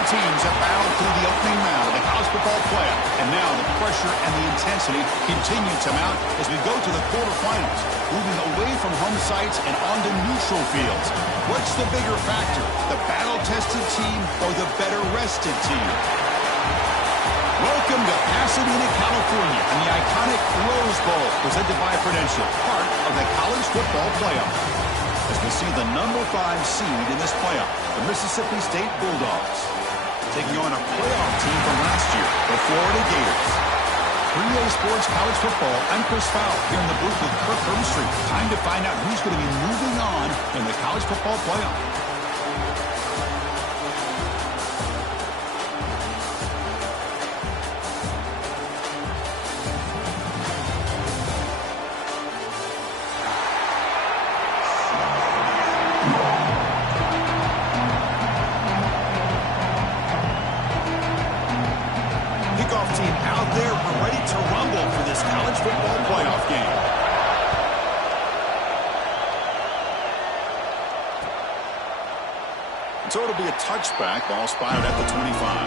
Four teams have battled through the opening round of the college football playoff, and now the pressure and the intensity continue to mount as we go to the quarterfinals, moving away from home sites and onto neutral fields. What's the bigger factor, the battle-tested team or the better-rested team? Welcome to Pasadena, California, and the iconic Rose Bowl, presented by Prudential, part of the college football playoff. As we see the number 5 seed in this playoff, the Mississippi State Bulldogs, taking on a playoff team from last year, the Florida Gators. 3A Sports College Football, I'm Chris Fowle, here in the booth with Kirk Herbstreit. Time to find out who's going to be moving on in the college football playoff. So it'll be a touchback, ball spotted at the 25.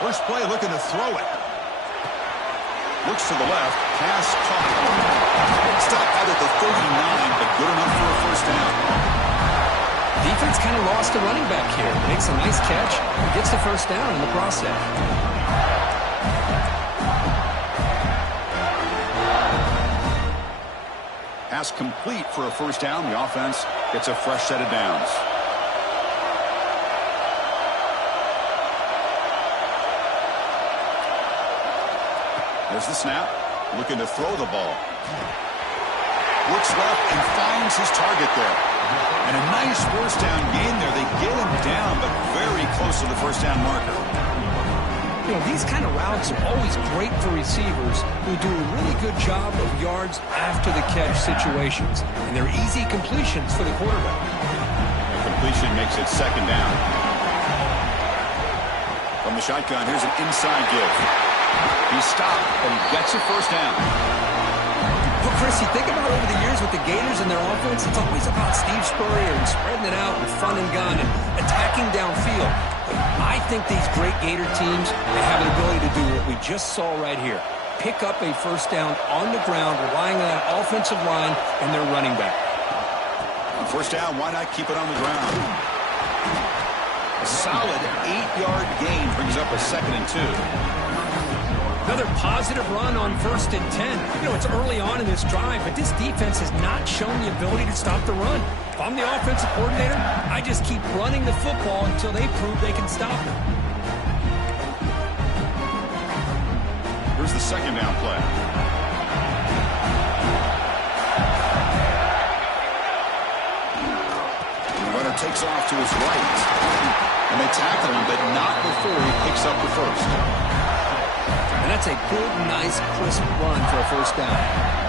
First play looking to throw it. Looks to the left, pass caught. Stop out at the 39, but good enough for a first down. Defense kind of lost a running back here. Makes a nice catch and gets the first down in the process. Pass complete for a first down. The offense gets a fresh set of downs. There's the snap. Looking to throw the ball. Looks left and finds his target there. And a nice first down gain there. They get him down, but very close to the first down marker. You know, these kind of routes are always great for receivers who do a really good job of yards after the catch situations. And they're easy completions for the quarterback. The completion makes it second down. From the shotgun, here's an inside give. He stopped, but he gets a first down. Well, Chris, you think about over the years with the Gators and their offense, it's always about Steve Spurrier and spreading it out and fun and gun and attacking downfield. But I think these great Gator teams, they have an ability to do what we just saw right here. Pick up a first down on the ground, relying on that offensive line and their running back. On first down, why not keep it on the ground? A solid 8-yard gain brings up a 2nd and 2. Another positive run on 1st and 10. You know, it's early on in this drive, but this defense has not shown the ability to stop the run. If I'm the offensive coordinator, I just keep running the football until they prove they can stop it. Here's the second down play. The runner takes off to his right. And they tackle him, but not before he picks up the first. And that's a good, nice, crisp run for a first down.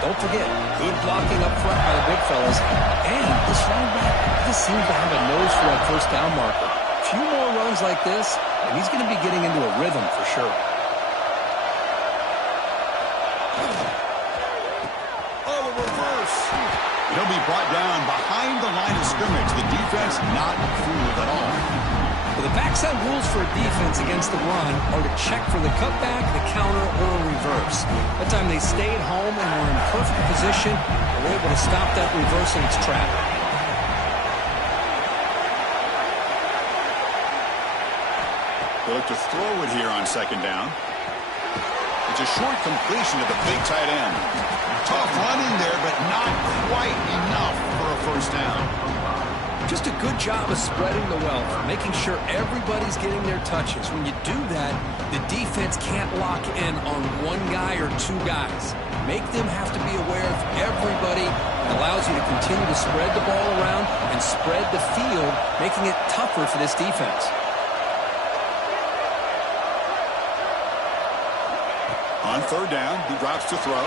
Don't forget, good blocking up front by the big fellas. And this running back just seems to have a nose for that first down marker. A few more runs like this, and he's going to be getting into a rhythm for sure. Oh, a reverse. He'll be brought down behind the line of scrimmage. The defense not fooled at all. Well, the backside rules for a defense against the run are to check for the cutback, the counter, or a reverse. That time they stayed home and were in perfect position and were able to stop that reverse in its track. They look to throw it here on second down. It's a short completion to the big tight end. Tough running there, but not quite enough for a first down. Just a good job of spreading the wealth, making sure everybody's getting their touches. When you do that, the defense can't lock in on one guy or two guys. Make them have to be aware of everybody. It allows you to continue to spread the ball around and spread the field, making it tougher for this defense. On third down, he drops to throw.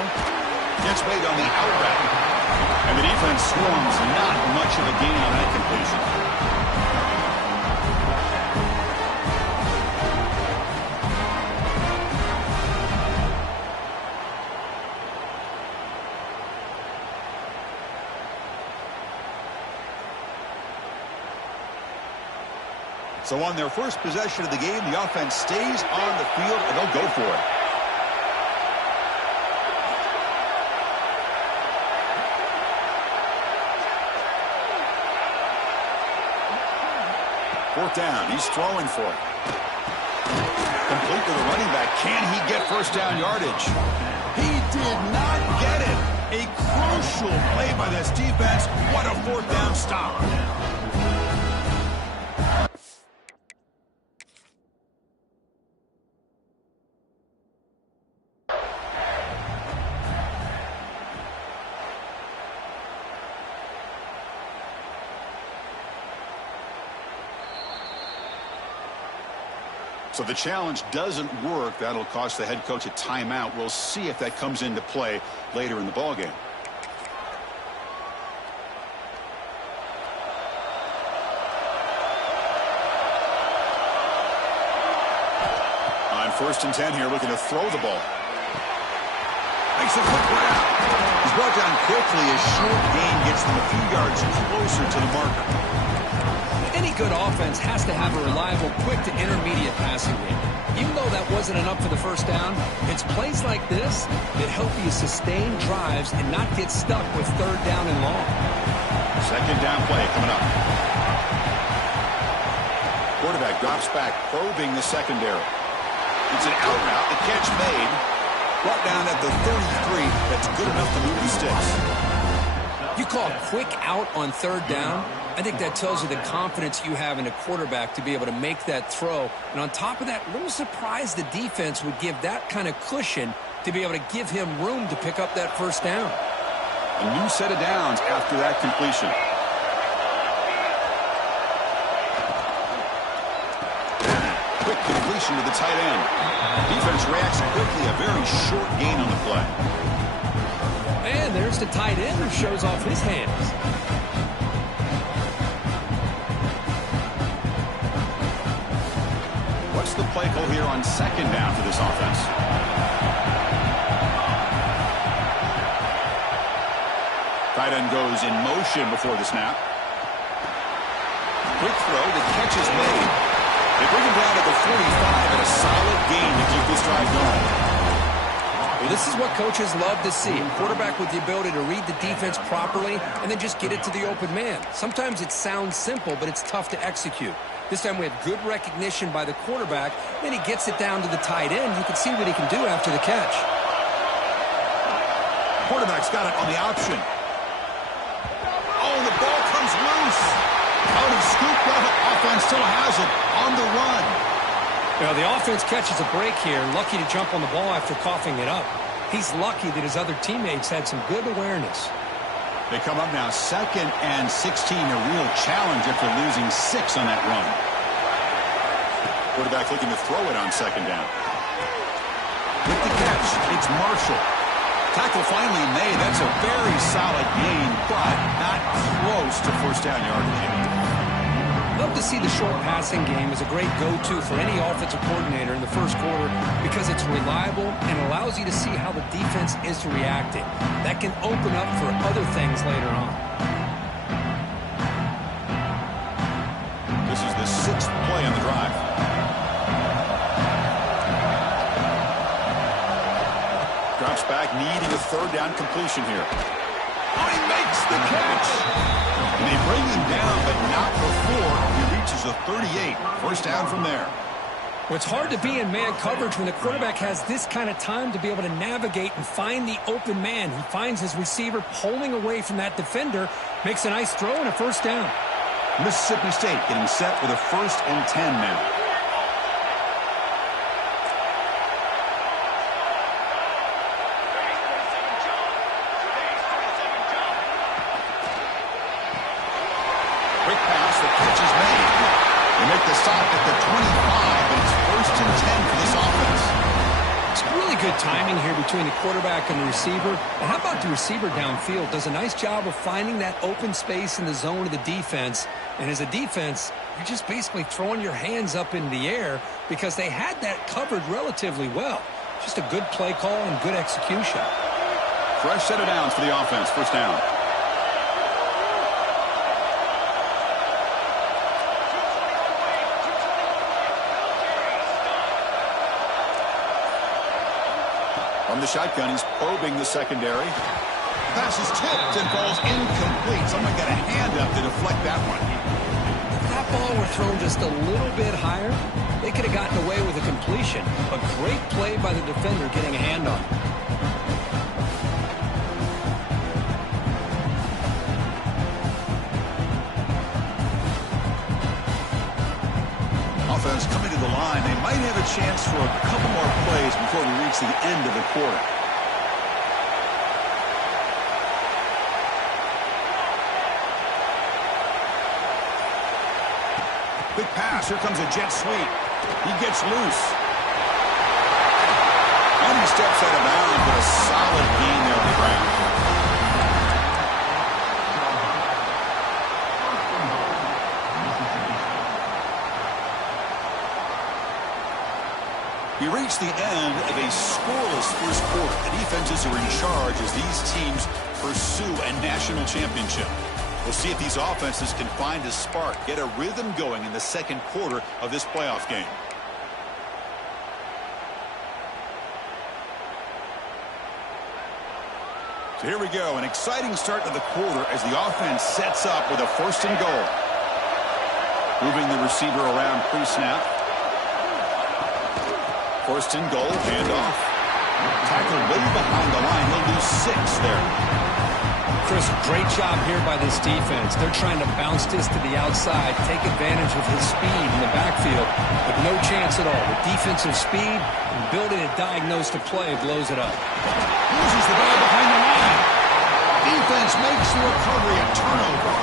Gets made on the out route. And the defense swarms not much of a gain on that completion. So on their first possession of the game, the offense stays on the field, and they'll go for it. Fourth down. He's throwing for it. Complete to the running back. Can he get first down yardage? He did not get it. A crucial play by this defense. What a fourth down stop. So the challenge doesn't work. That'll cost the head coach a timeout. We'll see if that comes into play later in the ballgame. On 1st and 10 here, looking to throw the ball. Makes a quick grab. He's brought down quickly. A short gain gets them a few yards closer to the marker. Any good offense has to have a reliable, quick to intermediate passing game. Even though that wasn't enough for the first down, it's plays like this that help you sustain drives and not get stuck with 3rd down and long. Second down play coming up. Quarterback drops back, probing the secondary. It's an out route. The catch made. Brought down at the 33. That's good enough to move the sticks. You call a quick out on 3rd down. I think that tells you the confidence you have in a quarterback to be able to make that throw. And on top of that, a little surprised the defense would give that kind of cushion to be able to give him room to pick up that first down. A new set of downs after that completion. Quick completion to the tight end. Defense reacts quickly, a very short gain on the play. And there's the tight end who shows off his hands. What's the play call here on 2nd down for this offense? Tight end goes in motion before the snap. Quick throw, the catch is made. They bring him down at the 45 and a solid gain to keep this drive going. Well, this is what coaches love to see. A quarterback with the ability to read the defense properly and then just get it to the open man. Sometimes it sounds simple, but it's tough to execute. This time we have good recognition by the quarterback. Then he gets it down to the tight end. You can see what he can do after the catch. Quarterback's got it on the option. Oh, the ball comes loose. Oh, he scooped up. Offense still has it on the run. Well, the offense catches a break here. Lucky to jump on the ball after coughing it up. He's lucky that his other teammates had some good awareness. They come up now 2nd and 16, a real challenge after losing 6 on that run. Quarterback looking to throw it on 2nd down. With the catch, it's Marshall. Tackle finally made. That's a very solid gain, but not close to first down yardage. Love to see the short passing game as a great go-to for any offensive coordinator in the first quarter because it's reliable and allows you to see how the defense is reacting. That can open up for other things later on. This is the 6th play on the drive. Drops back, needing a 3rd down completion here. Oh, he makes the catch. And they bring him down, but not before he reaches the 38. First down from there. Well, it's hard to be in man coverage when the quarterback has this kind of time to be able to navigate and find the open man. He finds his receiver pulling away from that defender, makes a nice throw and a first down. Mississippi State getting set for the 1st and 10 now. Quick pass, the catch is made. They make the stop at the 25, but it's 1st and 10 for this offense. It's really good timing here between the quarterback and the receiver. And how about the receiver downfield? Does a nice job of finding that open space in the zone of the defense. And as a defense, you're just basically throwing your hands up in the air because they had that covered relatively well. Just a good play call and good execution. Fresh set of downs for the offense. First down. From the shotgun, he's probing the secondary. Pass is tipped and falls incomplete. Someone got a hand up to deflect that one. If that ball were thrown just a little bit higher, they could have gotten away with a completion. A great play by the defender getting a hand on it. Offense coming to the line. They might have a chance for a couple more plays before we reach the end of the quarter. Quick pass. Here comes a jet sweep. He gets loose. And he steps out of bounds, but a solid gain there on the ground. We reach the end of a scoreless first quarter. The defenses are in charge as these teams pursue a national championship. We'll see if these offenses can find a spark, get a rhythm going in the second quarter of this playoff game. So here we go, an exciting start to the quarter as the offense sets up with a first and goal. Moving the receiver around pre-snap. First and goal, handoff. Tackle way behind the line. He'll lose 6 there. Chris, great job here by this defense. They're trying to bounce this to the outside, take advantage of his speed in the backfield, but no chance at all. The defensive speed and ability to diagnose the play blows it up. Loses the ball behind the line. Defense makes the recovery, a turnover.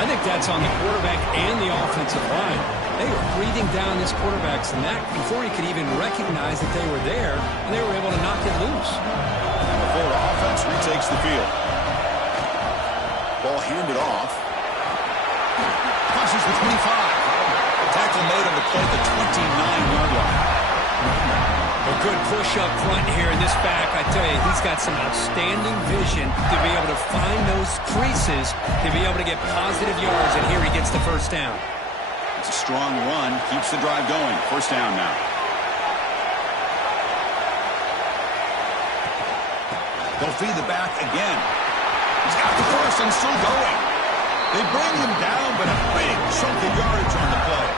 I think that's on the quarterback and the offensive line. They were breathing down this quarterback's neck before he could even recognize that they were there, and they were able to knock it loose. And the Florida offense retakes the field. Ball handed off. Crosses the 25. Tackle made on the play at the 29-yard line. A good push up front here in this back. I tell you, he's got some outstanding vision to be able to find those creases, to be able to get positive yards, and here he gets the first down. It's a strong run, keeps the drive going. First down now. They'll feed the back again. He's got the first and still going. They bring him down, but a big chunk of yardage on the play.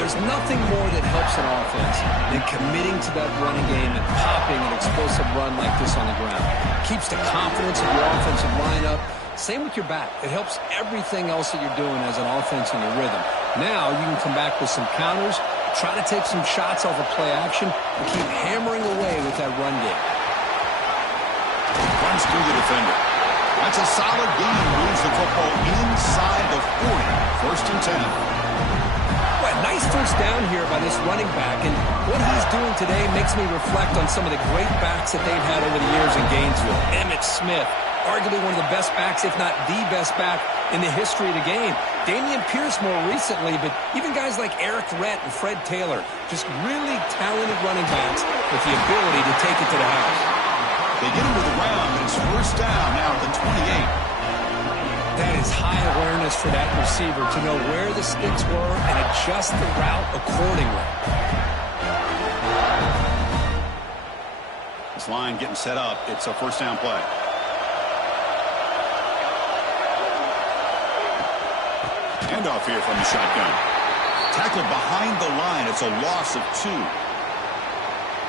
There's nothing more that helps an offense than committing to that running game and popping an explosive run like this on the ground. Keeps the confidence of your offensive lineup. Same with your back. It helps everything else that you're doing as an offense in your rhythm. Now you can come back with some counters, try to take some shots off of play action, and keep hammering away with that run game. Runs through the defender. That's a solid gain. Moves the football inside the 40. First and 10. Well, nice first down here by this running back, and what he's doing today makes me reflect on some of the great backs that they've had over the years in Gainesville. Emmitt Smith, arguably one of the best backs, if not the best back in the history of the game. Dameon Pierce more recently, but even guys like Eric Rhett and Fred Taylor, just really talented running backs with the ability to take it to the house. They get him to the ground, and it's first down now at the 28. That is high awareness for that receiver to know where the sticks were and adjust the route accordingly. This line getting set up. It's a first down play. Handoff here from the shotgun. Tackled behind the line. It's a loss of 2.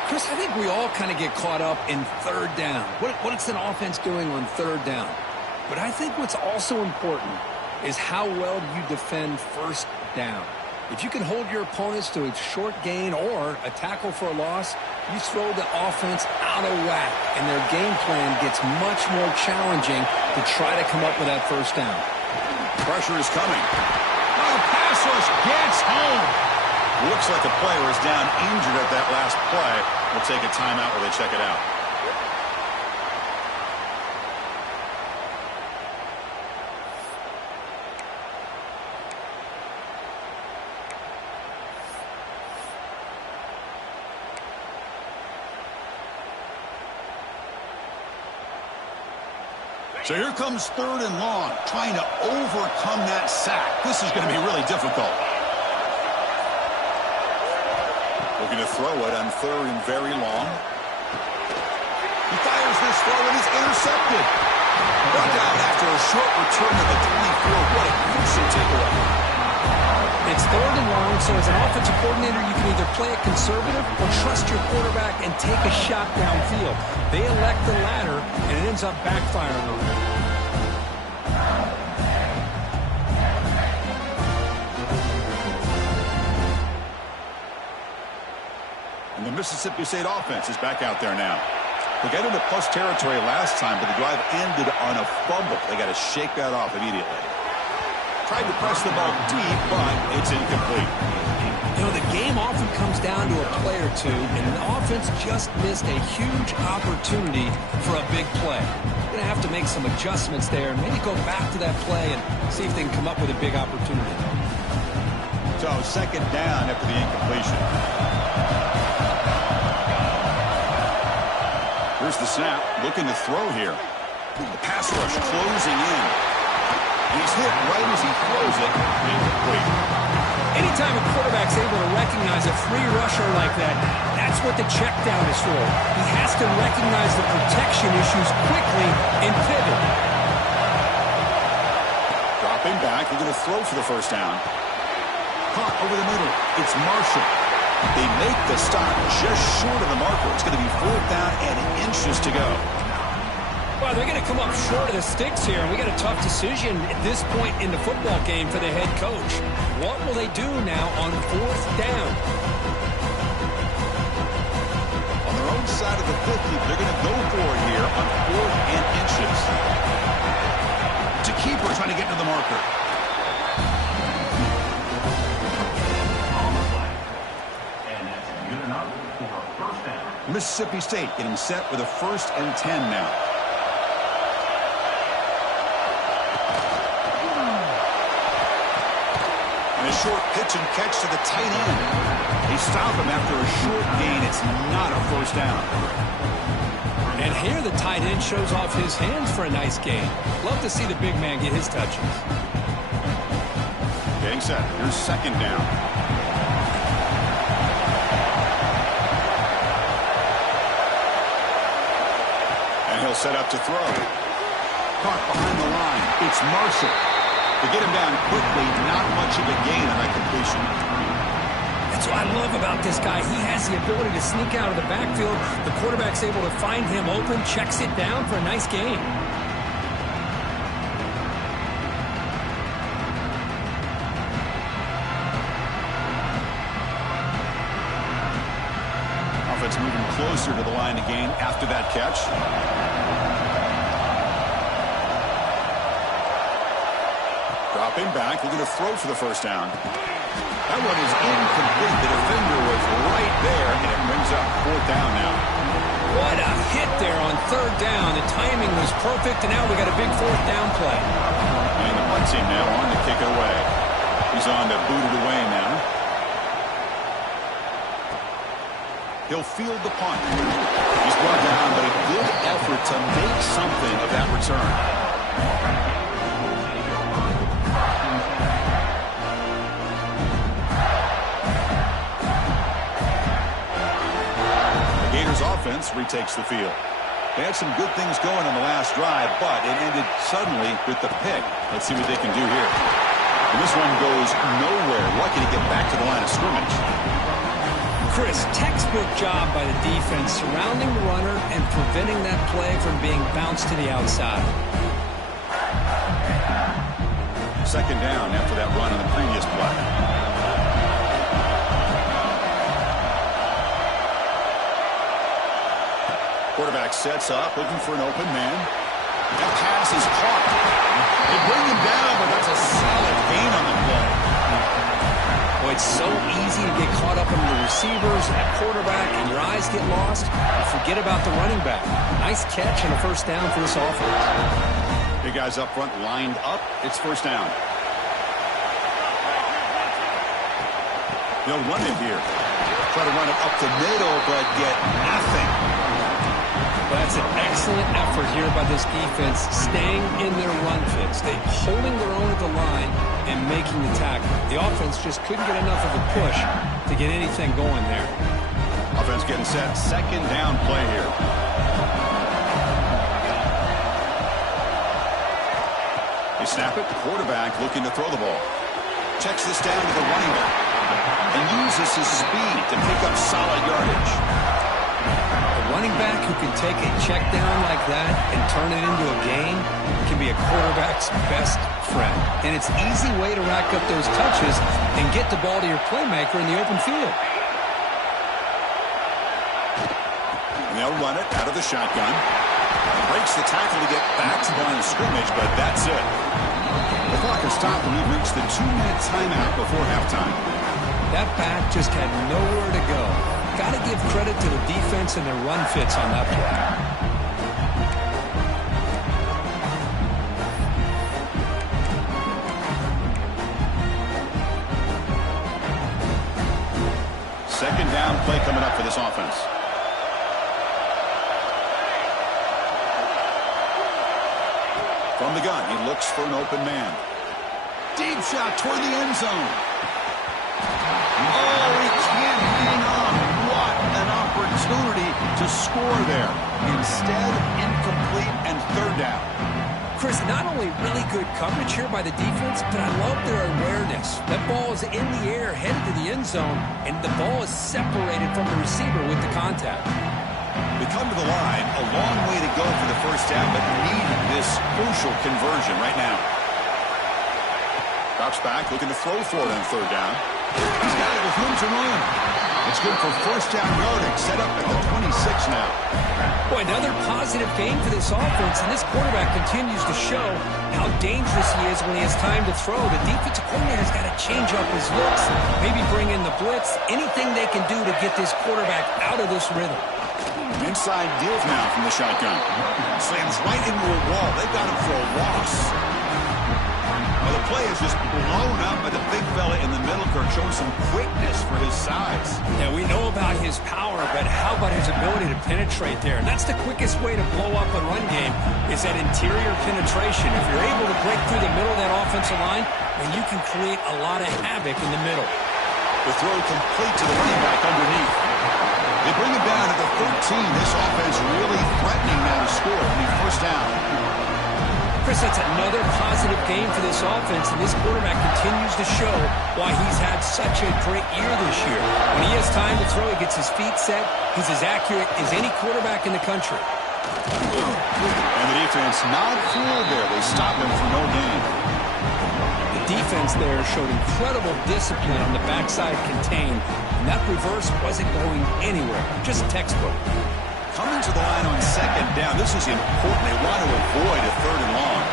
Chris, I think we all kind of get caught up in third down. What's an offense doing on third down? But I think what's also important is how well you defend first down. If you can hold your opponents to a short gain or a tackle for a loss, you throw the offense out of whack, and their game plan gets much more challenging to try to come up with that first down. Pressure is coming. Oh, pass rush gets home. Looks like a player is down injured at that last play. We'll take a timeout while they check it out. So here comes 3rd and long, trying to overcome that sack. This is going to be really difficult. Looking to throw it on 3rd and very long. He fires this throw and it's intercepted. Brought down after a short return to the 24. What a crucial takeaway. It's 3rd and long, so as an offensive coordinator, you can either play it conservative or trust your quarterback and take a shot downfield. They elect the latter, and it ends up backfiring on them. And the Mississippi State offense is back out there now. They got into plus territory last time, but the drive ended on a fumble. They got to shake that off immediately. Tried to press the ball deep, but it's incomplete. You know, the game often comes down to a play or two, and the offense just missed a huge opportunity for a big play. They're going to have to make some adjustments there and maybe go back to that play and see if they can come up with a big opportunity. So 2nd down after the incompletion. Here's the snap, looking to throw here. The pass rush closing in. He's hit right as he throws it. Incomplete. Anytime a quarterback's able to recognize a free rusher like that, that's what the check down is for. He has to recognize the protection issues quickly and pivot. Dropping back, they're going to throw for the 1st down. Caught over the middle. It's Marshall. They make the stop just short of the marker. It's going to be 4th down and inches to go. Well, they're going to come up short of the sticks here, and we got a tough decision at this point in the football game for the head coach. What will they do now on 4th down? On their own side of the 50, they're going to go for it here on 4th and inches. To keeper trying to get to the marker. Mississippi State getting set with a 1st and 10 now. And a short pitch and catch to the tight end. They stop him after a short gain. It's not a 1st down. And here the tight end shows off his hands for a nice gain. Love to see the big man get his touches. Getting set. Here's 2nd down. And he'll set up to throw. Caught behind the line. It's Marshall. To get him down quickly, not much of a gain on that completion. That's what I love about this guy. He has the ability to sneak out of the backfield. The quarterback's able to find him open, checks it down for a nice gain. Offense moving closer to the line of gain after that catch. Dropping back, looking to throw for the 1st down. That one is incomplete. The defender was right there, and it brings up 4th down now. What a hit there on 3rd down. The timing was perfect, and now we got a big 4th down play. And the punt team now on to kick it away. He's on to boot it away now. He'll field the punt. He's brought down, but a good effort to make something of that return. Offense retakes the field. They had some good things going on the last drive, but it ended suddenly with the pick. Let's see what they can do here. And this one goes nowhere. Lucky to get back to the line of scrimmage. Chris, textbook job by the defense surrounding the runner and preventing that play from being bounced to the outside. 2nd down after that run on the previous play. Quarterback sets up, looking for an open man. That pass is caught. They bring him down, but that's a solid gain on the play. Well, it's so easy to get caught up in the receivers and the quarterback, and your eyes get lost. You forget about the running back. Nice catch and a first down for this offense. Big guys up front lined up. It's first down. They'll run it here. Try to run it up the middle, but get nothing. That's an excellent effort here by this defense, staying in their run fits. They're holding their own at the line and making the tackle. The offense just couldn't get enough of a push to get anything going there. Offense getting set. Second down play here. They snap it. Quarterback looking to throw the ball. Checks this down to the running back and uses his speed to pick up solid yardage. A running back who can take a check down like that and turn it into a gain can be a quarterback's best friend. And it's an easy way to rack up those touches and get the ball to your playmaker in the open field. And they'll run it out of the shotgun. Breaks the tackle to get back to the line of scrimmage, but that's it. The clock is stopped and we've reached the 2-minute timeout before halftime. That back just had nowhere to go. Got to give credit to the defense and their run fits on that play. Second down play coming up for this offense. From the gun, he looks for an open man. Deep shot toward the end zone. Oh, he can't hang on. What an opportunity to score there. Instead, incomplete and third down. Chris, not only really good coverage here by the defense, but I love their awareness. That ball is in the air, headed to the end zone, and the ball is separated from the receiver with the contact. They come to the line, a long way to go for the first down, but need this crucial conversion right now. Drops back, looking to throw for it on third down. He's got it with room to run. It's good for first down yardage, set up at the 26 now. Boy, another positive game for this offense, and this quarterback continues to show how dangerous he is when he has time to throw. The defensive coordinator's got to change up his looks, maybe bring in the blitz, anything they can do to get this quarterback out of this rhythm. Inside deals now from the shotgun. Slams right into a wall. They've got him for a loss. Well, the play is just blown up by the big fella in the middle, Kirk, showing some quickness for his size. Yeah, we know about his power, but how about his ability to penetrate there? And that's the quickest way to blow up a run game, is that interior penetration. If you're able to break through the middle of that offensive line, then you can create a lot of havoc in the middle. The throw complete to the running back underneath. They bring him down at the 13. This offense really threatening now to score on the first down. Chris, that's another positive game for this offense, and this quarterback continues to show why he's had such a great year this year. When he has time to throw, he gets his feet set. He's as accurate as any quarterback in the country. And the defense not fooled there. They stop him for no gain. The defense there showed incredible discipline on the backside contained, and that reverse wasn't going anywhere, just textbook. Coming to the line on second down. This is important. They want to avoid a third and long.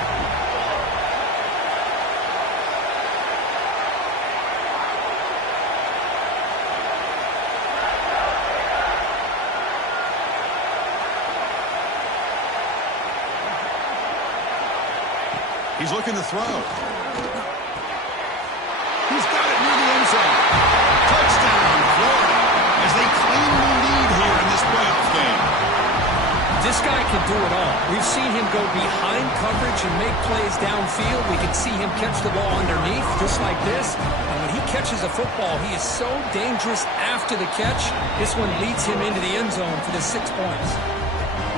He's looking to throw. He's got it near the end zone. Touchdown, Florida, as they claim the lead here in this playoff game. This guy can do it all. We've seen him go behind coverage and make plays downfield. We can see him catch the ball underneath, just like this. And when he catches a football, he is so dangerous after the catch. This one leads him into the end zone for the 6 points.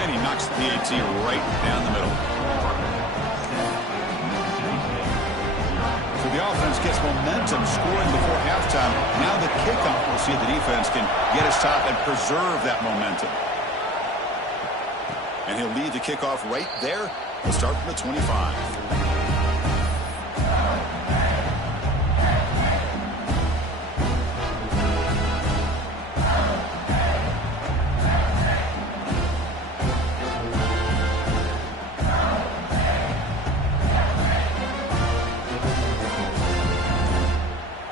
And he knocks the PAT right down the middle. So the offense gets momentum scoring before halftime. Now the kickoff, we'll see if the defense can get his top and preserve that momentum. And he'll lead the kickoff right there. We'll start from the 25.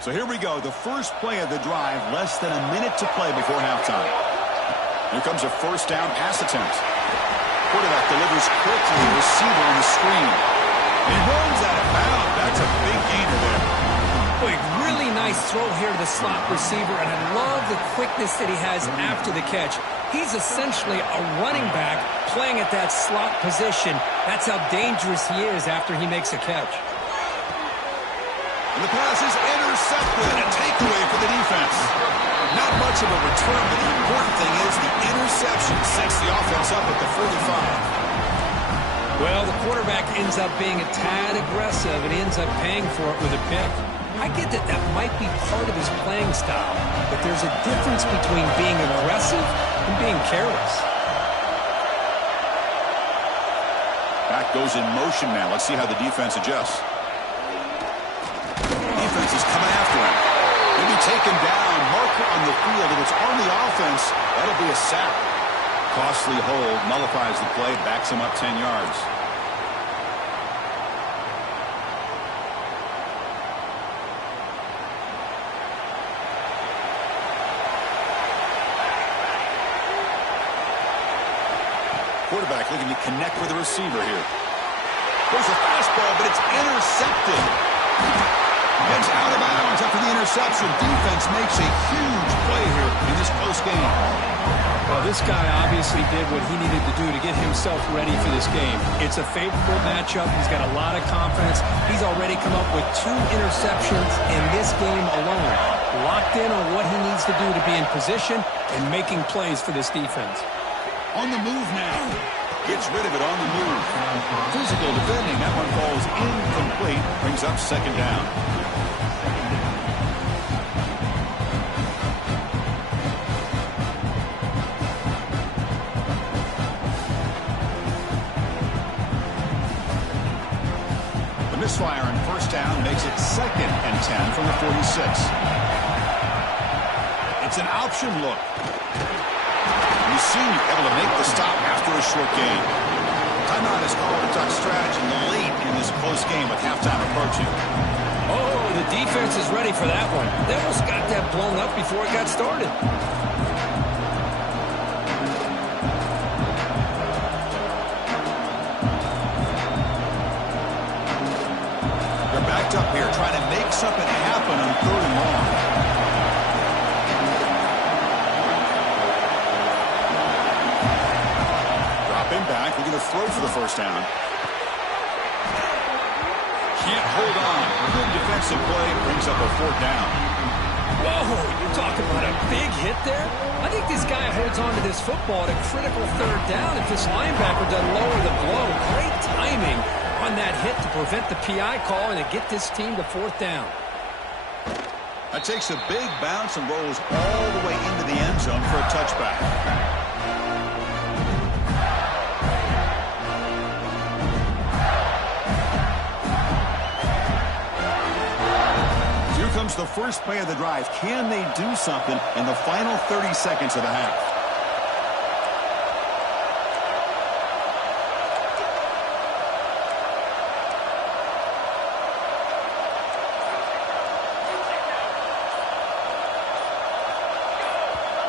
So So here we go, the first play of the drive, less than a minute to play before halftime. Here comes a first down pass attempt. Quarterback delivers quickly, receiver on the screen. He runs out of bounds. That's a big gainer there. Boy, really nice throw here to the slot receiver, and I love the quickness that he has after the catch. He's essentially a running back playing at that slot position. That's how dangerous he is after he makes a catch. And the pass is intercepted. A takeaway for the defense. Not much of a return, but the important thing is the interception sets the offense up at the 45. Well, the quarterback ends up being a tad aggressive, and he ends up paying for it with a pick. I get that that might be part of his playing style, but there's a difference between being aggressive and being careless. Back goes in motion now. Let's see how the defense adjusts. Defense is coming after him. He'll be taken down. Marker on the field. If it's on the offense, that'll be a sack. Costly hold. Nullifies the play. Backs him up 10 yards. Quarterback looking to connect with the receiver here. There's a fastball, but it's intercepted. Gets out of bounds after the interception. Defense makes a huge play here in this close game. Well, this guy obviously did what he needed to do to get himself ready for this game. It's a favorable matchup. He's got a lot of confidence. He's already come up with 2 interceptions in this game alone. Locked in on what he needs to do to be in position and making plays for this defense. On the move now. Gets rid of it on the move. Physical defending. That one falls incomplete. Brings up second down. The misfire on first down makes it 2nd and 10 from the 46. It's an option look. Senior able to make the stop after a short game. Timeout is called to talk strategy late in this close game with halftime approaching. Oh, the defense is ready for that one. They almost got that blown up before it got started. They're backed up here trying to make something happen on 3rd and long. Back, we're going to throw for the first down. Can't hold on. Good defensive play brings up a 4th down. Whoa, you're talking about a big hit there? I think this guy holds on to this football at a critical 3rd down if this linebacker doesn't lower the blow. Great timing on that hit to prevent the PI call and to get this team to 4th down. That takes a big bounce and rolls all the way into the end zone for a touchback. Comes the first play of the drive. Can they do something in the final 30 seconds of the half?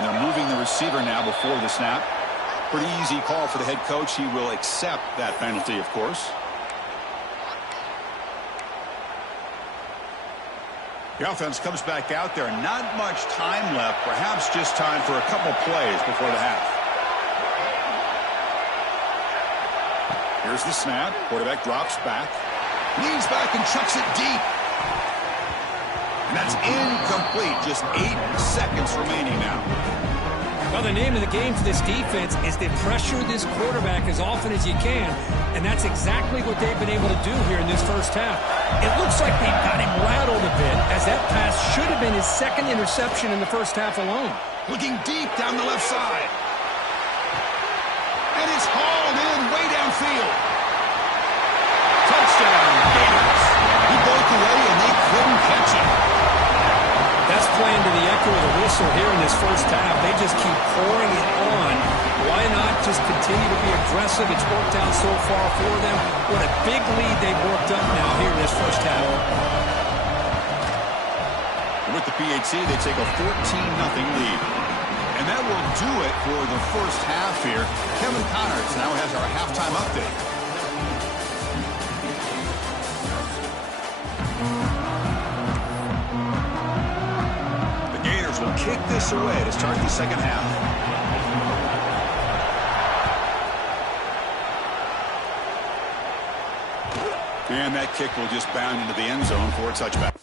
They're moving the receiver now before the snap. Pretty easy call for the head coach. He will accept that penalty, of course. The offense comes back out there. Not much time left. Perhaps just time for a couple plays before the half. Here's the snap. Quarterback drops back. Leans back and chucks it deep. And that's incomplete. Just 8 seconds remaining now. Well, the name of the game for this defense is to pressure this quarterback as often as you can, and that's exactly what they've been able to do here in this first half. It looks like they've got him rattled a bit, as that pass should have been his 2nd interception in the first half alone. Looking deep down the left side. And it's hauled in way downfield. Touchdown, Gators. He broke away and they couldn't catch him. That's playing to the echo of the whistle here in this first half. They just keep pouring it on. Why not just continue to be aggressive? It's worked out so far for them. What a big lead they've worked up now here in this first half. With the PAT, they take a 14-0 lead. And that will do it for the first half here. Kevin Connors now has our halftime update. The Gators will kick this away to start the second half. And that kick will just bound into the end zone for a touchback.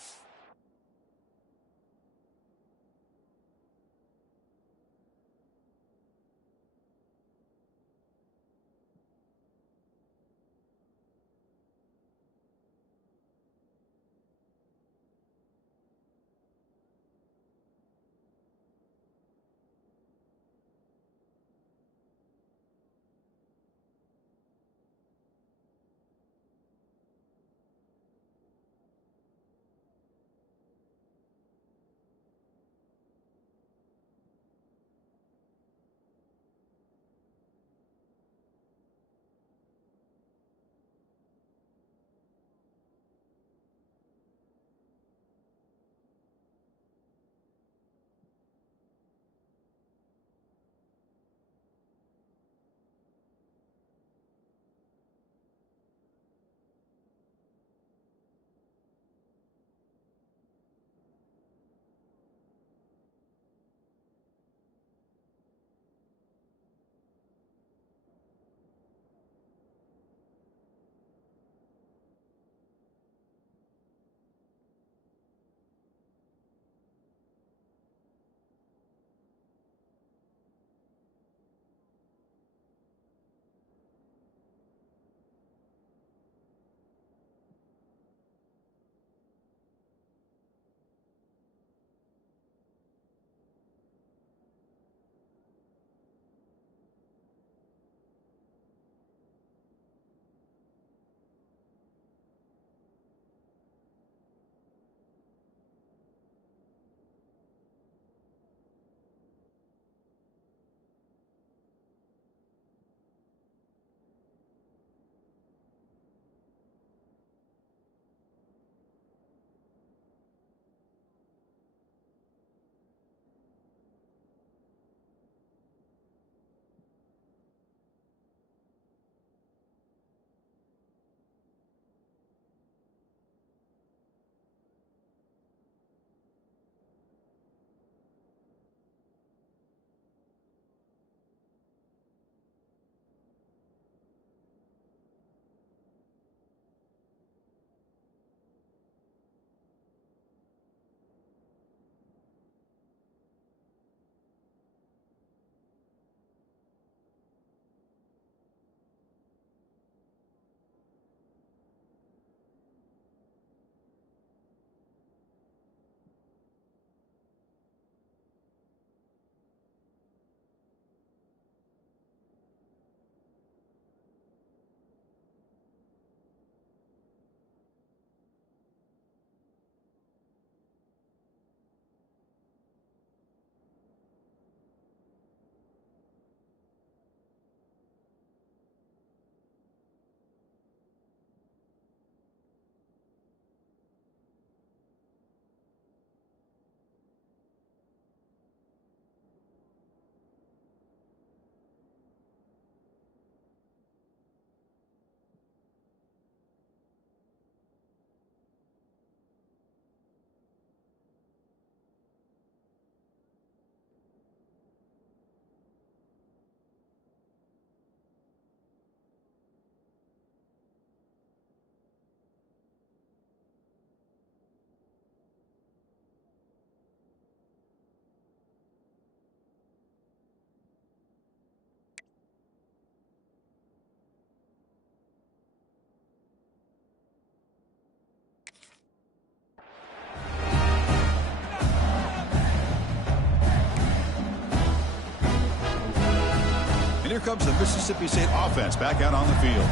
And here comes the Mississippi State offense back out on the field.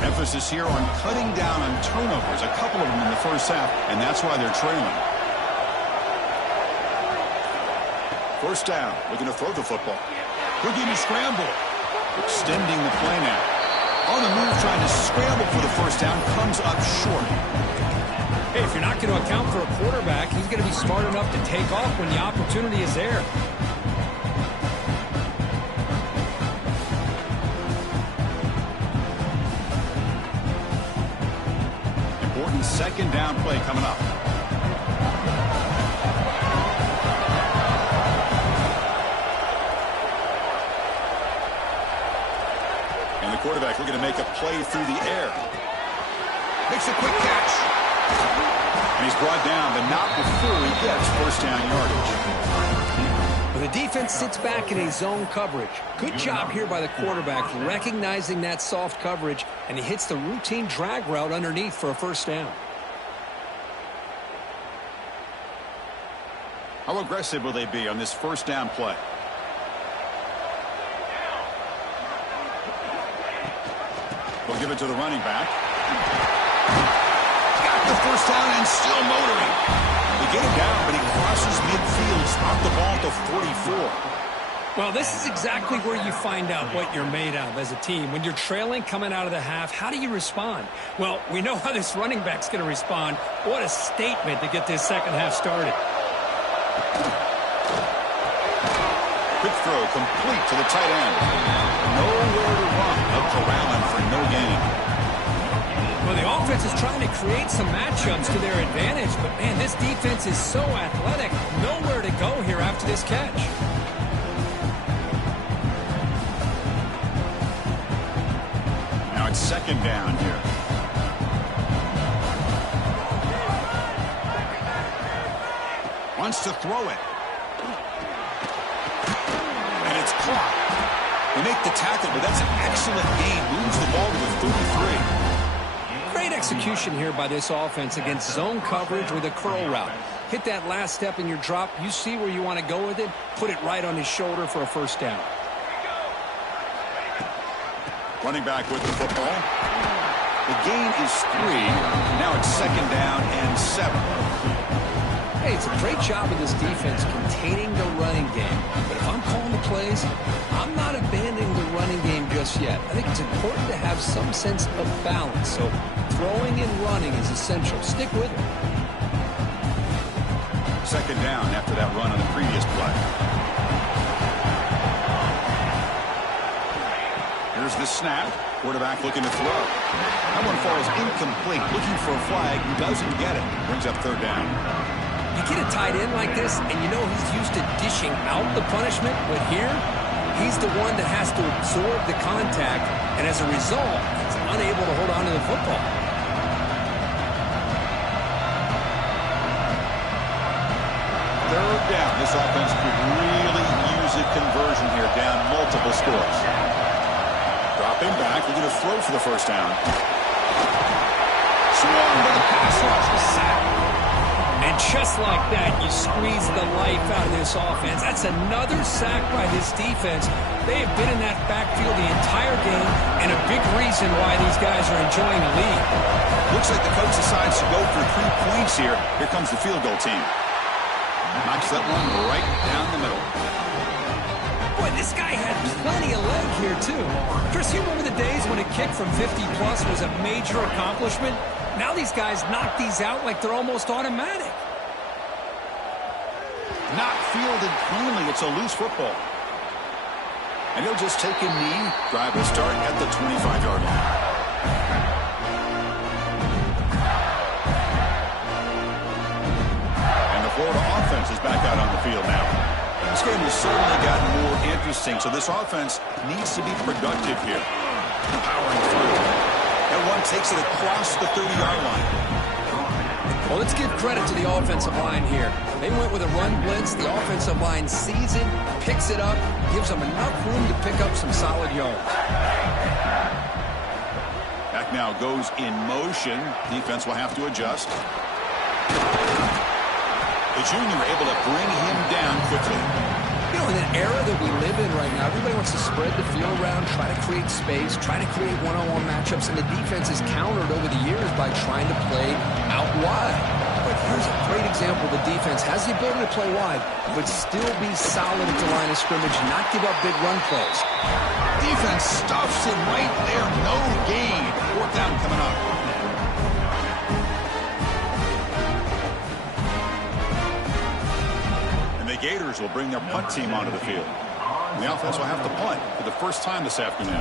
Emphasis here on cutting down on turnovers, a couple of them in the first half, and that's why they're trailing. First down, looking to throw the football. Quick game scramble. Extending the play now. On the move, trying to scramble for the first down, comes up short. Hey, if you're not going to account for a quarterback, he's going to be smart enough to take off when the opportunity is there. Important second down play coming up. And the quarterback looking to make a play through the air. Makes a quick catch. And he's brought down, but not before he gets first down yardage. Well, the defense sits back in a zone coverage. Good job here by the quarterback recognizing that soft coverage, and he hits the routine drag route underneath for a first down. How aggressive will they be on this first down play? They'll give it to the running back. Got the first down and still motoring. They get him down, but he crosses midfield, stopped the ball at the 44. Well, this is exactly where you find out what you're made of as a team. When you're trailing coming out of the half, how do you respond? Well, we know how this running back's going to respond. What a statement to get this second half started. Quick throw complete to the tight end. Nowhere to run. Up to Allen for no gain. Well, the offense is trying to create some matchups to their advantage, but, man, this defense is so athletic. Nowhere to go here after this catch. Now it's second down here. Wants to throw it. And it's caught. They make the tackle, but that's an excellent gain. Moves the ball to the 33. Great execution here by this offense against zone coverage with a curl route. Hit that last step in your drop. You see where you want to go with it. Put it right on his shoulder for a first down. Running back with the football. The gain is 3. Now it's second down and 7. Hey, it's a great job of this defense containing the running game. But if I'm calling the plays, I'm not abandoning the running game just yet. I think it's important to have some sense of balance. So throwing and running is essential. Stick with it. Second down after that run on the previous play. Here's the snap. Quarterback looking to throw. That one falls incomplete. Looking for a flag. He doesn't get it. Brings up third down. You get a tight end like this, and you know he's used to dishing out the punishment, but here, he's the one that has to absorb the contact, and as a result, he's unable to hold on to the football. Third down. This offense could really use a conversion here, down multiple scores. Dropping back, looking to throw for the first down. Swung by the pass rush, the sack. And just like that, you squeeze the life out of this offense. That's another sack by this defense. They have been in that backfield the entire game, and a big reason why these guys are enjoying the lead. Looks like the coach decides to go for 3 points here. Here comes the field goal team. Knocks that one right down the middle. Boy, this guy had plenty of leg here, too. Chris, you remember the days when a kick from 50-plus was a major accomplishment? Now these guys knock these out like they're almost automatic. Not fielded cleanly. It's a loose football. And he'll just take a knee. Drive will start at the 25-yard line. And the Florida offense is back out on the field now. This game has certainly gotten more interesting, so this offense needs to be productive here. Powering through. That one takes it across the 30-yard line. Well, let's give credit to the offensive line here. They went with a run blitz. The offensive line sees it, picks it up, gives them enough room to pick up some solid yards. Back now goes in motion. Defense will have to adjust. The junior able to bring him down quickly. You know, in an era that we live in right now, everybody wants to spread the field around, try to create space, try to create one-on-one matchups, and the defense is countered over the years by trying to play out wide. But here's a great example. The defense has the ability to play wide, but still be solid at the line of scrimmage, not give up big run plays. Defense stuffs him right there. No gain. Fourth down coming up. Gators will bring their punt team onto the field. And the offense will have to punt for the first time this afternoon.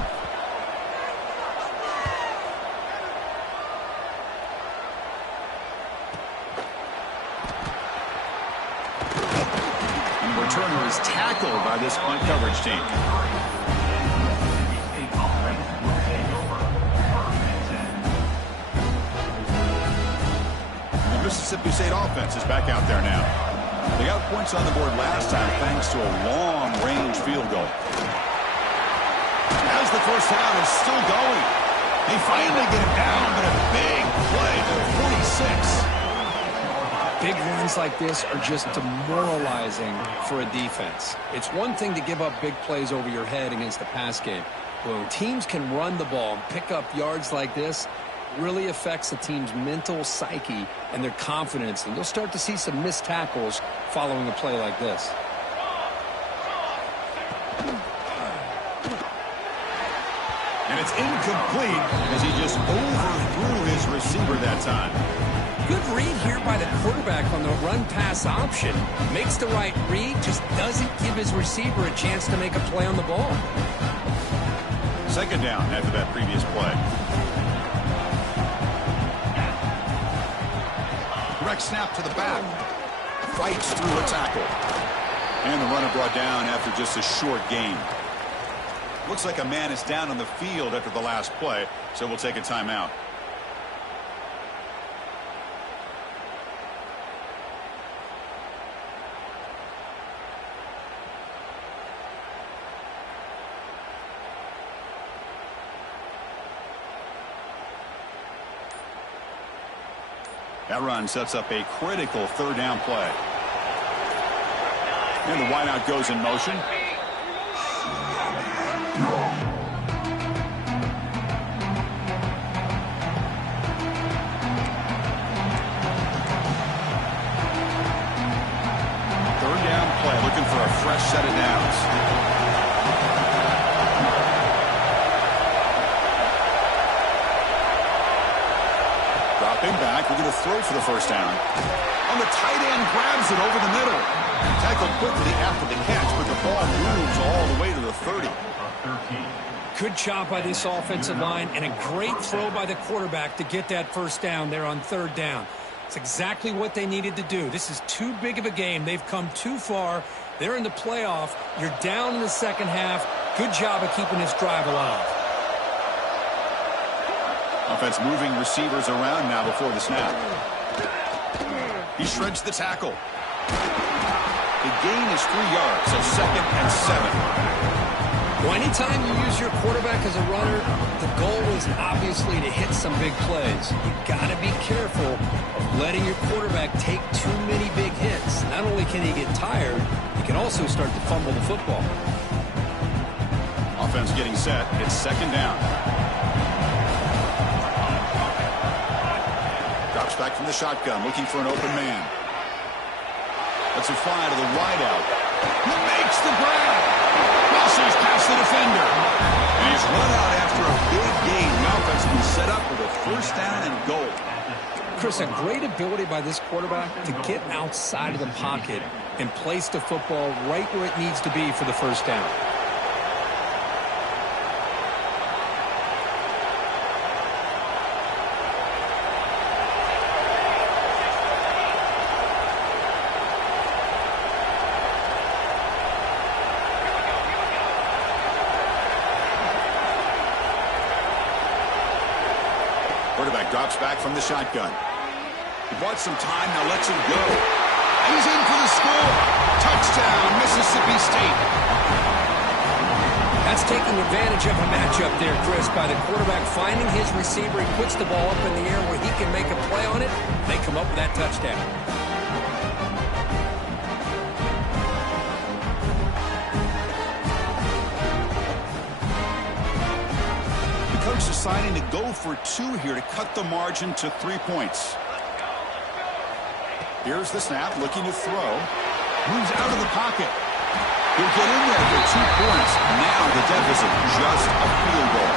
And the returner is tackled by this punt coverage team. Mississippi State offense is back out there now. They got points on the board last time thanks to a long-range field goal. As the first down is still going. They finally get it down, but a big play to the 46. Big runs like this are just demoralizing for a defense. It's one thing to give up big plays over your head against the pass game. When teams can run the ball and pick up yards like this, really affects the team's mental psyche and their confidence, and you'll start to see some missed tackles following a play like this. And it's incomplete as he just overthrew his receiver that time. Good read here by the quarterback on the run-pass option. Makes the right read, just doesn't give his receiver a chance to make a play on the ball. Second down after that previous play. Direct snap to the back. Fights through a tackle. And the runner brought down after just a short gain. Looks like a man is down on the field after the last play, so we'll take a timeout. That run sets up a critical third down play. And the wideout goes in motion. Third down play, looking for a fresh set of downs. Dropping back, we're going to throw for the first down. On the tight end, grabs it over the middle. Tackled quickly after the catch, but the ball moves all the way to the 30. Good job by this offensive line, and a great throw by the quarterback to get that first down there on third down. It's exactly what they needed to do. This is too big of a game. They've come too far. They're in the playoff. You're down in the second half. Good job of keeping this drive alive. Offense moving receivers around now before the snap. He shreds the tackle. The gain is 3 yards, so 2nd and 7. Well, anytime you use your quarterback as a runner, the goal is obviously to hit some big plays. You've got to be careful of letting your quarterback take too many big hits. Not only can he get tired, he can also start to fumble the football. Offense getting set. It's 2nd down. Drops back from the shotgun, looking for an open man. Lets it fly to the wideout. He makes the grab. Crosses past the defender. And he's run out after a big gain. The offense can set up with a first down and goal. Chris, a great ability by this quarterback to get outside of the pocket and place the football right where it needs to be for the first down. Quarterback drops back from the shotgun. He bought some time, now lets it go. He's in for the score. Touchdown, Mississippi State. That's taking advantage of a matchup there, Chris, by the quarterback finding his receiver. He puts the ball up in the air where he can make a play on it. They come up with that touchdown. Coach deciding to go for 2 here to cut the margin to 3 points. Here's the snap, looking to throw. Moves out of the pocket. He'll get in there for 2 points. Now the deficit, just a field goal.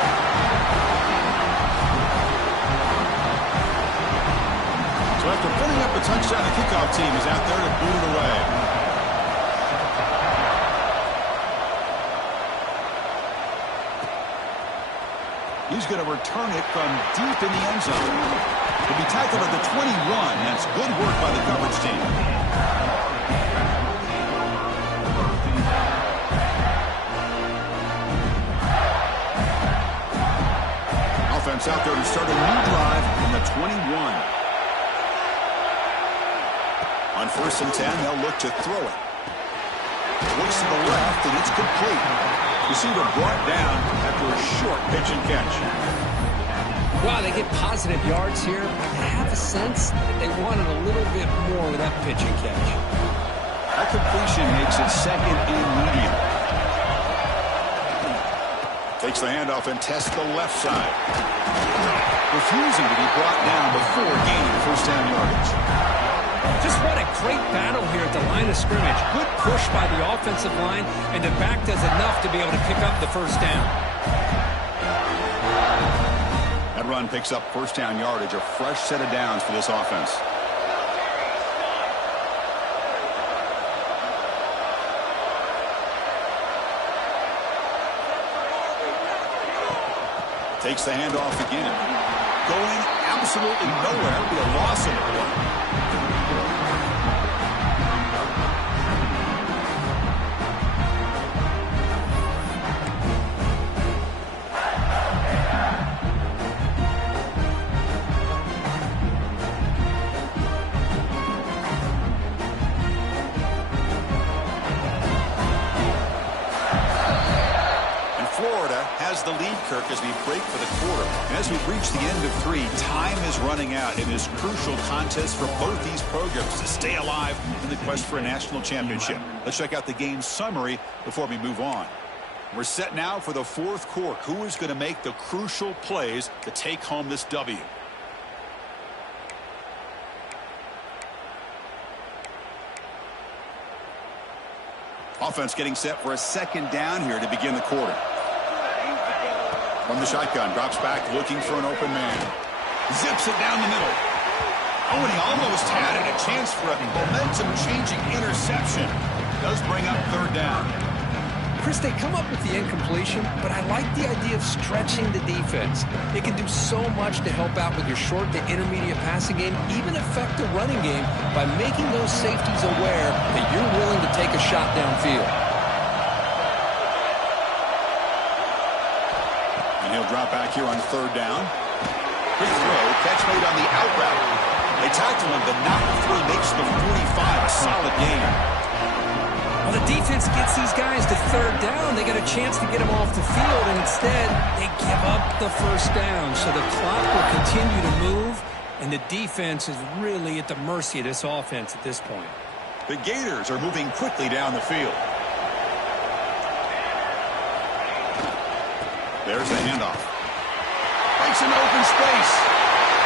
So after putting up a touchdown, the kickoff team is out there to boot it away. He's going to return it from deep in the end zone. He'll be tackled at the 21. That's good work by the coverage team. Offense out there to start a new drive from the 21. On 1st and 10, they'll look to throw it. Looks to the left, and it's complete. Receiver brought down after a short pitch and catch. Wow, they get positive yards here. I have a sense that they wanted a little bit more with that pitch and catch. That completion makes it 2nd and medium. Takes the handoff and tests the left side. Refusing to be brought down before gaining 1st down yardage. Just what a great battle here at the line of scrimmage. Good push by the offensive line, and the back does enough to be able to pick up the 1st down. That run picks up 1st down yardage, a fresh set of downs for this offense. Takes the handoff again. Going absolutely nowhere. It'll be a loss in the play. The lead, Kirk, as we break for the quarter. And as we reach the end of 3, time is running out in this crucial contest for both these programs to stay alive in the quest for a national championship. Let's check out the game summary before we move on. We're set now for the 4th quarter. Who is going to make the crucial plays to take home this W? Offense getting set for a 2nd down here to begin the quarter. From the shotgun, drops back, looking for an open man. Zips it down the middle. Oh, and he almost had it. A chance for a momentum-changing interception. Does bring up 3rd down. Chris, they come up with the incompletion, but I like the idea of stretching the defense. It can do so much to help out with your short to intermediate passing game, even affect the running game by making those safeties aware that you're willing to take a shot downfield. He'll drop back here on 3rd down. Quick throw, catch made on the out route. They tackle him, but not before he makes the 45. A solid game. Well, the defense gets these guys to 3rd down. They get a chance to get them off the field, and instead they give up the 1st down. So the clock will continue to move, and the defense is really at the mercy of this offense at this point. The Gators are moving quickly down the field. There's the handoff. Breaks into open space.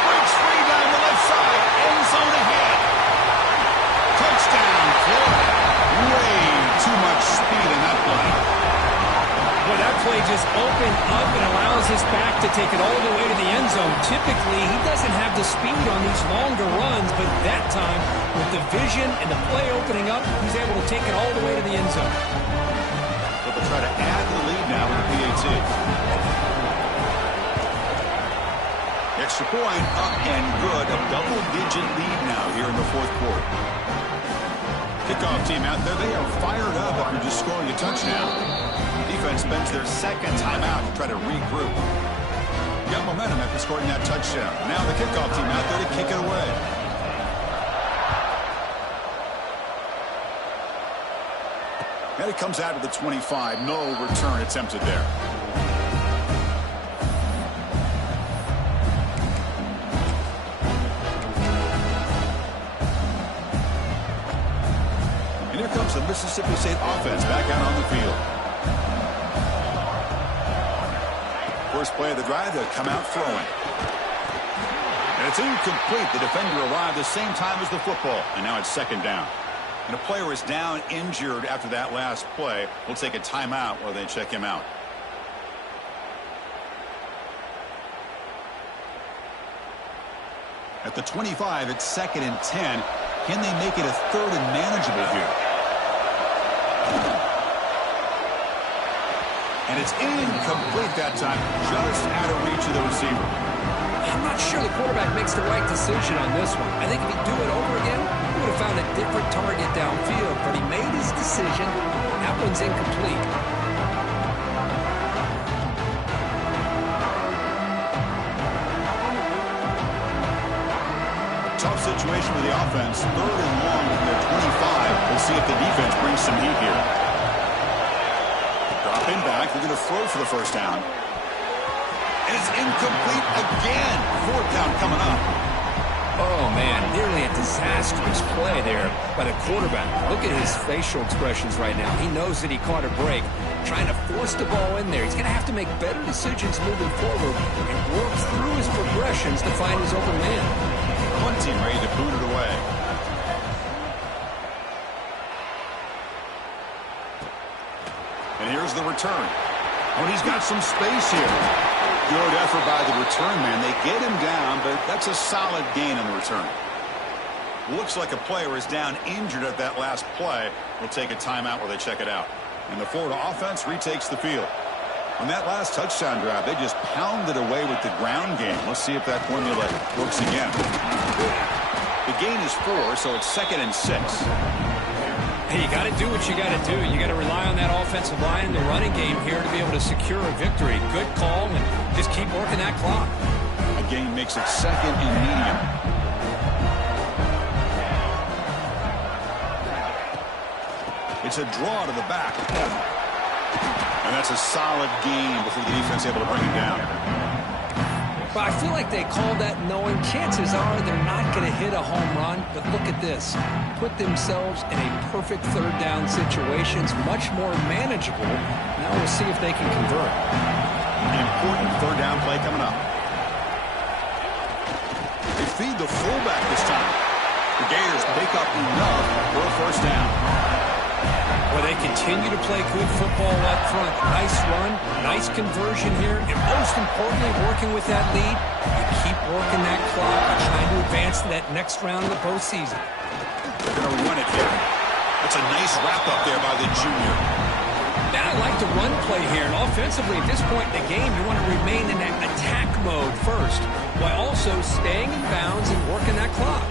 Breaks free down the left side. End zone ahead. Touchdown, Florida. Way too much speed in that play. Well, that play just opened up and allows his back to take it all the way to the end zone. Typically, he doesn't have the speed on these longer runs, but that time, with the vision and the play opening up, he's able to take it all the way to the end zone. But they'll try to add the lead now with the PAT. Extra point up and good. A double-digit lead now here in the 4th quarter. Kickoff team out there. They are fired up after just scoring a touchdown. Defense spends their 2nd timeout to try to regroup. Got momentum after scoring that touchdown. Now the kickoff team out there to kick it away. And it comes out to the 25. No return attempted there. And here comes the Mississippi State offense back out on the field. First play of the drive, they'll come out throwing. And it's incomplete. The defender arrived the same time as the football. And now it's 2nd down. And a player is down injured after that last play. We'll take a timeout while they check him out. At the 25, it's 2nd and 10. Can they make it a 3rd and manageable here? And it's incomplete that time, just out of reach receiver. I'm not sure the quarterback makes the right decision on this one. I think if he'd do it over again, he would have found a different target downfield, but he made his decision. That one's incomplete. Tough situation for the offense. 3rd and long from their 25. We'll see if the defense brings some heat here. Dropping back. They're going to throw for the first down. And it's incomplete again. 4th down coming up. Oh, man, nearly a disastrous play there by the quarterback. Look at his facial expressions right now. He knows that he caught a break, trying to force the ball in there. He's going to have to make better decisions moving forward and work through his progressions to find his open man. Punting ready to boot it away. And here's the return. Oh, and he's got some space here. Good effort by the return man. They get him down, but that's a solid gain on the return. Looks like a player is down injured at that last play. We'll take a timeout while they check it out. And the Florida offense retakes the field. On that last touchdown drive, they just pounded away with the ground game. Let's see if that formula works again. The gain is 4, so it's 2nd and 6. Hey, you got to do what you got to do. You got to rely on that offensive line, the running game here to be able to secure a victory. Good call, and just keep working that clock. A gain makes it 2nd and medium. It's a draw to the back. And that's a solid gain before the defense is able to bring him down. But I feel like they called that knowing chances are they're not going to hit a home run. But look at this. Put themselves in a perfect 3rd down situation. It's much more manageable. Now we'll see if they can convert. An important 3rd down play coming up. They feed the fullback this time. The Gators make up enough for a 1st down. Well, they continue to play good football up front. Nice run, nice conversion here, and most importantly, working with that lead, you keep working that clock and trying to advance to that next round of the postseason. They're going to run it here. That's a nice wrap-up there by the junior. Now I like the run play here, and offensively at this point in the game, you want to remain in that attack mode first, while also staying in bounds and working that clock.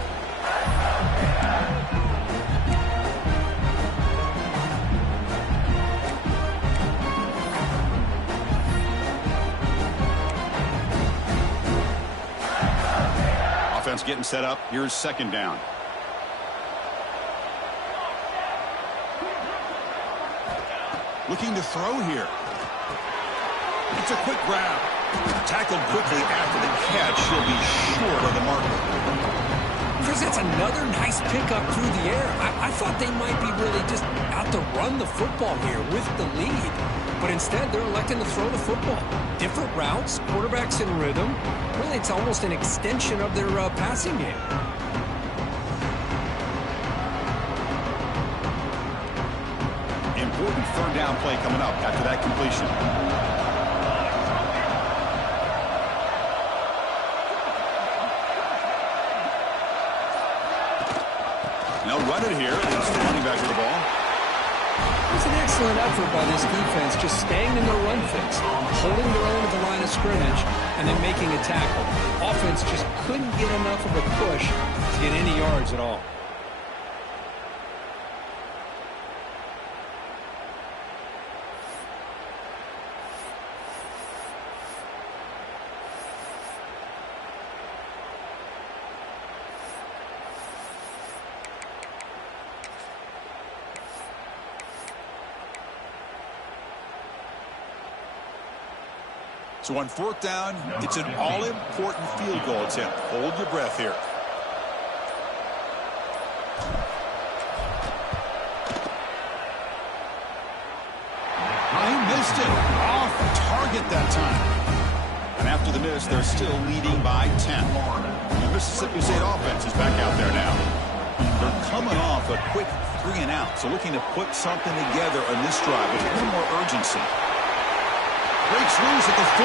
Offense getting set up. Here's 2nd down. Looking to throw here. It's a quick grab. Tackled quickly after the catch. He'll be short of the marker. Chris, that's another nice pickup through the air. I thought they might be really just out to run the football here with the lead. But instead, they're electing to throw the football. Different routes, quarterbacks in rhythm. Really, it's almost an extension of their passing game. Important 3rd down play coming up after that completion. They'll run it here. It's the running back with the ball. It was an excellent effort by this defense, just staying in their run fix, holding their own at the line of scrimmage, and then making a tackle. Offense just couldn't get enough of a push to get any yards at all. So on 4th down, it's an all-important field goal attempt. Hold your breath here. He missed it. Off target that time. And after the miss, they're still leading by 10. The Mississippi State offense is back out there now. They're coming off a quick 3 and out, so looking to put something together on this drive with a little more urgency. Breaks loose at the 40.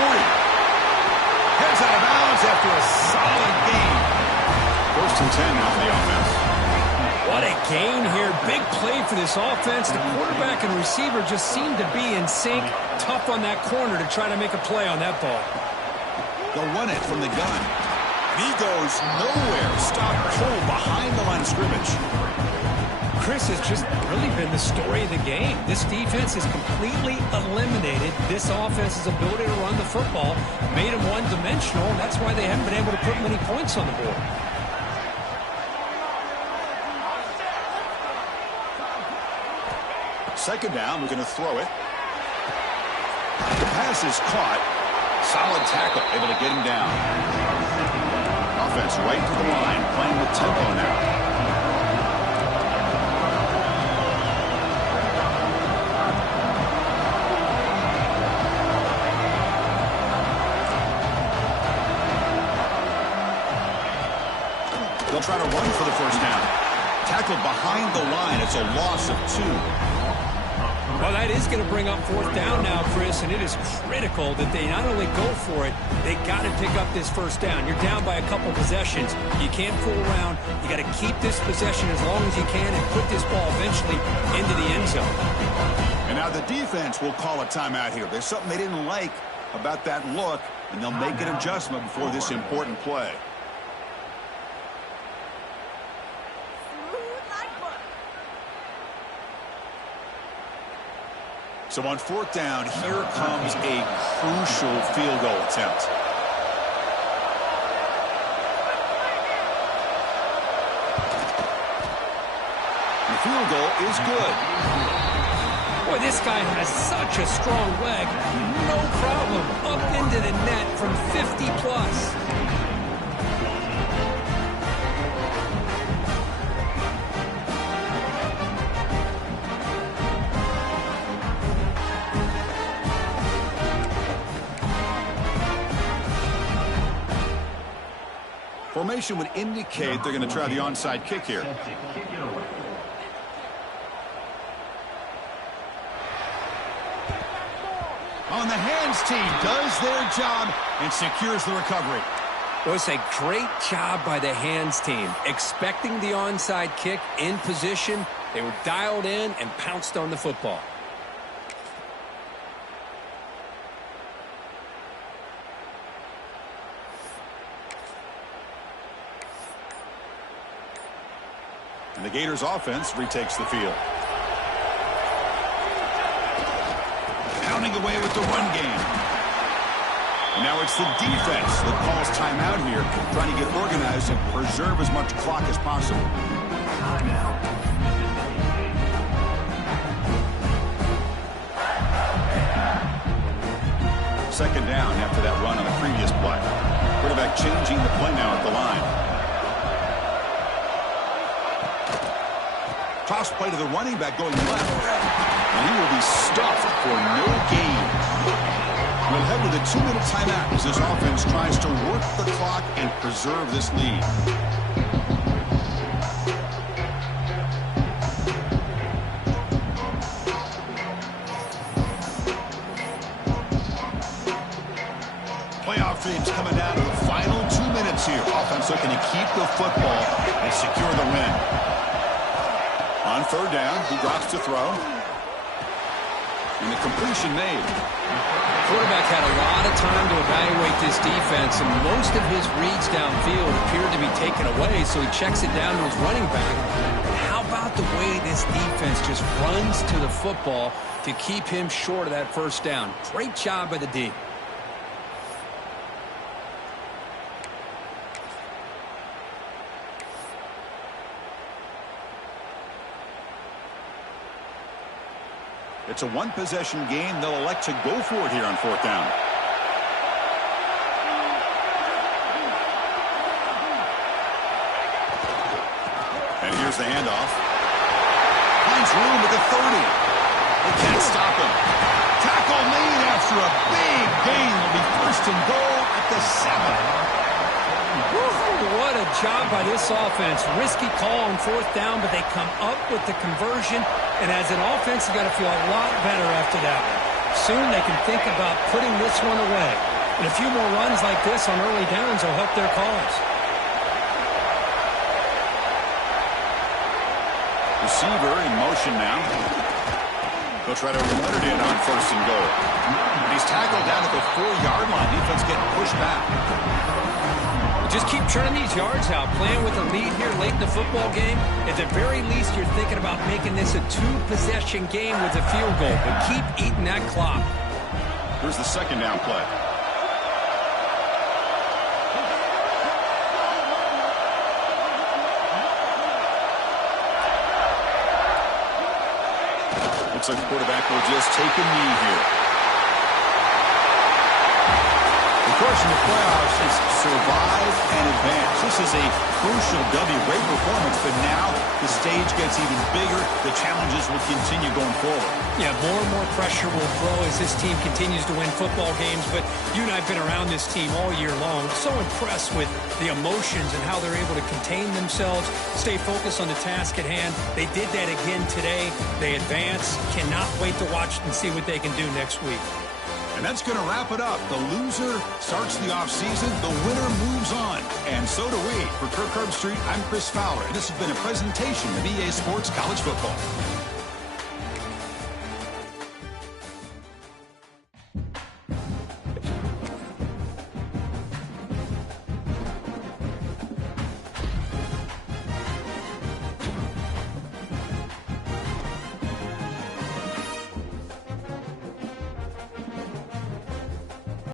Heads out of bounds after a solid gain. 1st and 10 now for the offense. What a gain here. Big play for this offense. The quarterback and receiver just seem to be in sync. Tough on that corner to try to make a play on that ball. They'll run it from the gun. And he goes nowhere. Stopped cold behind the line of scrimmage. Chris, has just really been the story of the game. This defense has completely eliminated this offense's ability to run the football, made them one-dimensional, and that's why they haven't been able to put many points on the board. Second down, we're going to throw it. The pass is caught. Solid tackle, able to get him down. Offense right to the line, playing with tempo now. They'll try to run for the first down. Tackled behind the line. It's a loss of 2. Well, that is going to bring up fourth down now, Chris, and it is critical that they not only go for it, they got to pick up this first down. You're down by a couple possessions. You can't fool around. You got to keep this possession as long as you can and put this ball eventually into the end zone. And now the defense will call a timeout here. There's something they didn't like about that look, and they'll make an adjustment before this important play. So on fourth down, here comes a crucial field goal attempt. The field goal is good. Boy, this guy has such a strong leg. No problem. Up into the net from 50 plus. Formation would indicate they're going to try the onside kick here. On the hands team, does their job and secures the recovery. Well, it's a great job by the hands team. Expecting the onside kick in position, they were dialed in and pounced on the football. And the Gators offense retakes the field. Pounding away with the run game. And now it's the defense that calls timeout here, trying to get organized and preserve as much clock as possible. Second down after that run on the previous play. Quarterback changing the play now at the line. Toss play to the running back going left. And he will be stuffed for no gain. We'll head with a 2-minute timeout as this offense tries to work the clock and preserve this lead. Playoff dreams coming down to the final 2 minutes here. Offense looking to keep the football and secure the win. On third down, he drops to throw. And the completion made. Quarterback had a lot of time to evaluate this defense, and most of his reads downfield appeared to be taken away, so he checks it down to his running back. But how about the way this defense just runs to the football to keep him short of that first down? Great job by the D. It's a one-possession game. They'll elect to go for it here on fourth down. And here's the handoff. Finds room at the 30. They can't stop him. Tackle made after a big gain. Will be first and goal at the 7. What a job by this offense. Risky call on fourth down, but they come up with the conversion. And as an offense, you got to feel a lot better after that one. Soon they can think about putting this one away. And a few more runs like this on early downs will help their cause. Receiver in motion now. They'll try to run it in on 1st and goal. And he's tackled down at the 4-yard line. Defense getting pushed back. Just keep churning these yards out. Playing with a lead here late in the football game. At the very least, you're thinking about making this a 2-possession game with a field goal. But keep eating that clock. Here's the 2nd down play. Looks like the quarterback will just take a knee here. The course in the playoffs is survive and advance. This is a crucial W. Great performance, but now the stage gets even bigger. The challenges will continue going forward. Yeah, more and more pressure will grow as this team continues to win football games, but you and I have been around this team all year long. So impressed with the emotions and how they're able to contain themselves, stay focused on the task at hand. They did that again today. They advance. Cannot wait to watch and see what they can do next week. And that's going to wrap it up. The loser starts the offseason. The winner moves on. And so do we. For Kirk Herbstreit, I'm Chris Fowler. And this has been a presentation of EA Sports College Football.